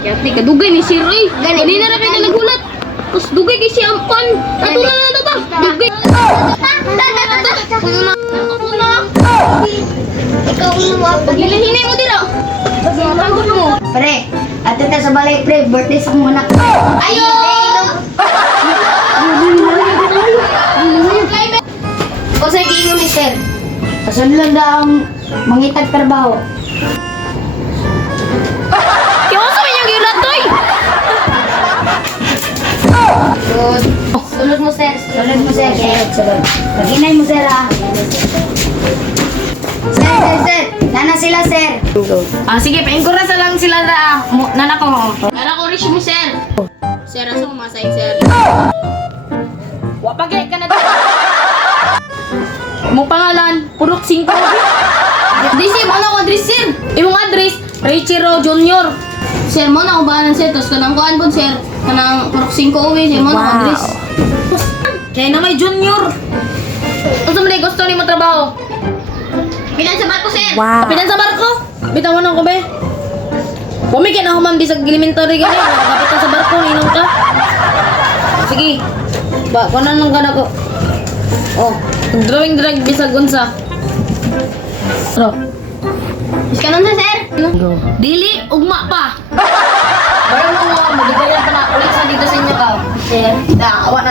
Yati ka dugay ni Sir oy. Kanina ra kay nagulat. Tapos dugay kay si Ampan. Ato na ta. Dugay. Ikaw mo. Hinay mo dira. Pagod mo. Pre, ate ta sa balay pre, birthday sa muna. Ayo. O sa giingon ni sir. Kasunod lang daw ang mangitag trabaho. Kaya sa man yung giulat toy. Good. Sulod mo sir. Sulod mo sir. Sulod. Paginay mo sir ha. Sir. Nana sila sir. Sige, paingkurasa lang sila na nana ko. Nana ko rin mo, sir. Sir, asa mo masayin, sir? Wapagay ka na dito. Mong pangalan, Purok 5. Disi, mo na ako address, sir. Imong address, Richiro Jr. Sir, mo na ako bahanan, sir. Tapos kanang kuhaan po, sir. Kanang Purok 5 uwi, sir. Mo na ako address. Kaya na may junior. Ano sa mga gusto ni mo trabaho? Pinan sa barko, sir. Wow. Pinan sa barko? Bitawan ko, be. Pumigyan ako man bisag elementary gani. Kapitan sa barko, inom ka. Sige. Kunan lang ka na ko. Oh, drawing drag bisag unsa. Bro. Is kanon sa sir? Dili ugma pa. Bayo mo magigayan pa na ulit sa dito sa inyo ka. Sir, awa na.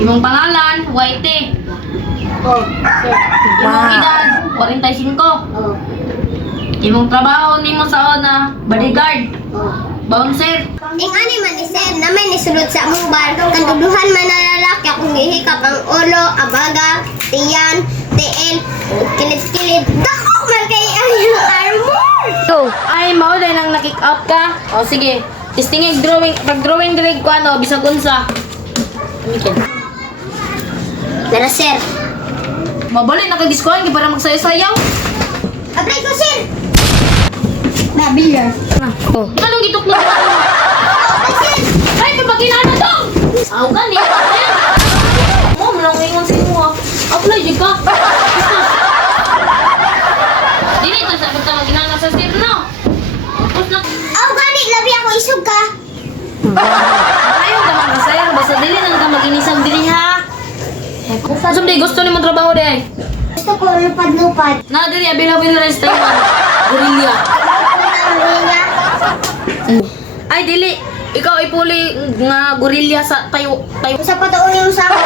Imong pangalan, White. Oh, sir. Imong edad, 45. Oh. Imong trabaho nimo sa una, bodyguard. Oh. Bouncer. Ing ani man ni sir na may nisulod sa among bar kanduduhan man na lalaki akong gihikap ang ulo, abaga, tiyan, tiin, kilid-kilid. Dako man kay ayong armor. So, ay mao dahil nang na-kick out ka. O sige, testingig drawing, pag-drawing direct ko ano, bisag unsa. Amikin. Nara sir. Mabali nakagiskuhan gi para magsayaw-sayaw. Apply ko sir. Na billiard. Oh. Anong gitok mo? Ay, kapagina na to! Aw ka ni. Mo, mo lang ingon sa imo. Apply di ka. Dili ta sa pagka maginana sa sir no. Tapos na. Aw gani labi ako isog ka. Ayaw ka makasayang basta dili nang ka maginisag dili ha. Asam di gusto ni mo trabaho di. Gusto ko lupad-lupad. Na dili available na sa Taiwan. Gorilla. Ay dili. Ikaw ipuli nga gorilla sa tayo. Sa patuon mo sa ako.